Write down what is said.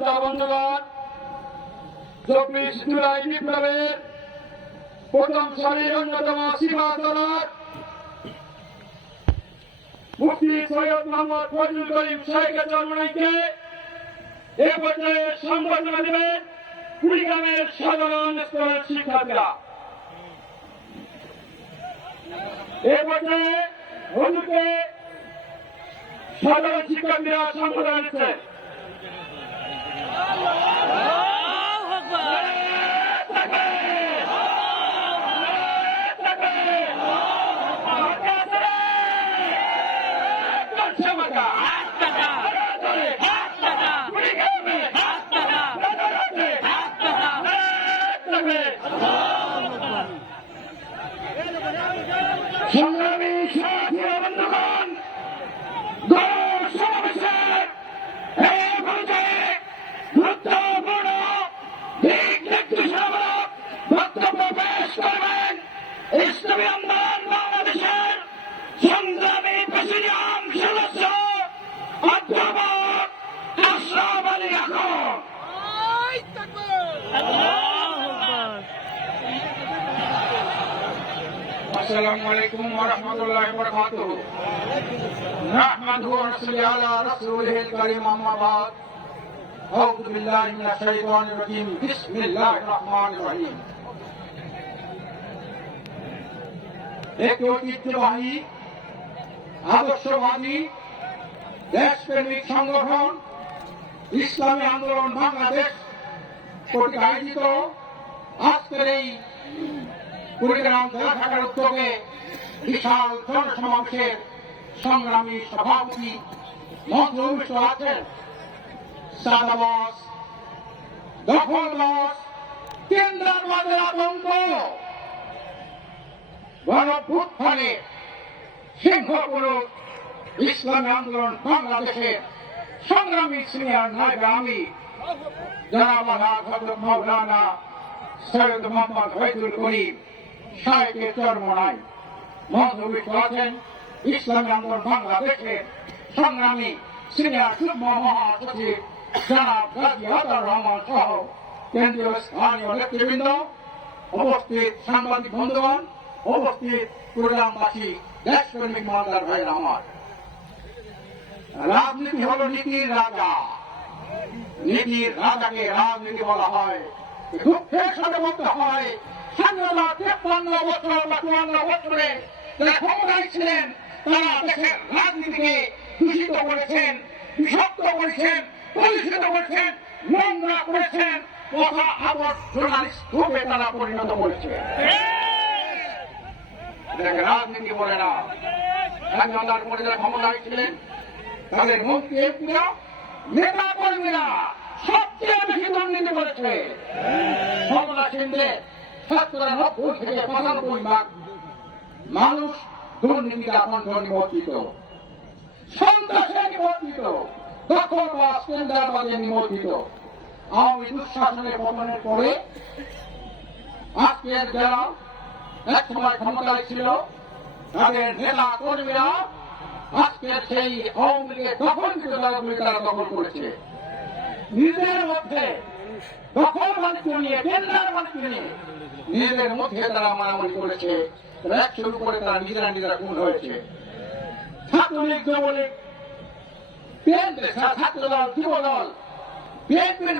বন্ধুগণ, 24 জুলাই বিপ্লবের প্রথম সারির অন্যতম সিপাহসালার মুফতি সৈয়দ মোহাম্মদ ফজলুল করিম শেখের জন্মদিনকে এ পর্যায়ে সংবর্ধনা দেবেন কুড়িগ্রামের সাধারণ স্তরের শিক্ষার্থীরা। এ পর্যায়ে হুজুরকে সাধারণ শিক্ষার্থীরা সম্বোধন দিচ্ছেন। সংগ্রামী সাথী বন্ধুগণ, সমাবেশের এই পর্যায়ে গুরুত্বপূর্ণ দিক নির্দেশনামূলক বক্তব্য পেশ করবেন ইসলামী আন্দোলন বাংলাদেশের সংগ্রামী প্রেসিডিয়াম সদস্য অধ্যাপক আশরাফ আলী আখর। السلام عليكم ورحمة الله وبركاته. نحمده ونصلي على رسوله الكريم أما بعد. أعوذ بالله من الشيطان الرجيم. بسم الله الرحمن الرحيم. একটি ঐতিহ্যবাহী আদর্শবাদী দেশপ্রেমিক সংগঠন ইসলামী আন্দোলন বাংলাদেশ কর্তৃক আয়োজিত আজকের এই কুড়িগ্রাম জেলা শাখার উদ্যোগে বিশাল জনসমাবেশের সংগ্রামী সভাপতি মঞ্চে আছেন সাদাবাস, দখলবাস, কেন্দ্রবাদের আতঙ্ক, গণভ্যুত্থানে সিংহপুরুষ ইসলামী আন্দোলন বাংলাদেশের সংগ্রামী সিনিয়র নায়েব আমি জনাব হযরত মাওলানা সৈয়দ মোহাম্মদ ফজলুল করিম সাহেবের চরমনাই মঞ্চে আছেন ইসলামী আন্দোলন বাংলাদেশের সংগ্রামী সিনিয়র যুগ্ম মহাসচিব জনাব গাজী আতাউর রহমান সহ কেন্দ্রীয় স্থানীয় নেতৃবৃন্দ, উপস্থিত সাংবাদিক বন্ধুগণ, উপস্থিত কুড়িগ্রামবাসী, দেশপ্রেমিক মানদার ভাইয়ের আমার। রাজনীতি হল নীতির রাজা, নীতির রাজাকে রাজনীতি বলা হয়। দুঃখের সাথে বলতে হয়, স্বাধীনতা 53 বছর বা 54 বছরে যারা ক্ষমতায় ছিলেন তারা দেশের রাজনীতিকে দূষিত করেছেন, বিষাক্ত করেছেন, কলুষিত করেছেন, নোংরা করেছেন, কথা আবর্জনার স্তূপে তারা পরিণত করেছে। এটাকে রাজনীতি বলে না। স্বাধীনতার পরে যারা ক্ষমতায় ছিলেন তাদের মন্ত্রী এমপিরা, নেতা কর্মীরা সবচেয়ে বেশি দুর্নীতি করেছে। ক্ষমতাসীনদের 97 থেকে 95% মানুষ দুর্নীতিতে আকণ্ঠ নিমজ্জিত, সন্ত্রাসে নিমজ্জিত, দখলবাজ কেন্দ্রবাদে নিমজ্জিত। আওয়ামী দুঃশাসনের পতনের পরে আজকের যারা একসময় ক্ষমতায় ছিল তাদের নেতা কর্মীরা আজকের সেই আওয়ামী লীগের দখলকৃত দলগুলি তারা দখল করেছে। নিজের মধ্যে দখল বাণিজ্য নিয়ে, টেন্ডার বাণিজ্য নিয়ে নিজেদের মধ্যে তারা মারামারি করেছে। এক শুরু করে তারা নিজেরা খুন হয়েছে। ছাত্রলীগ, যুবলীগ, ছাত্রদল, যুবদল, বিএনপির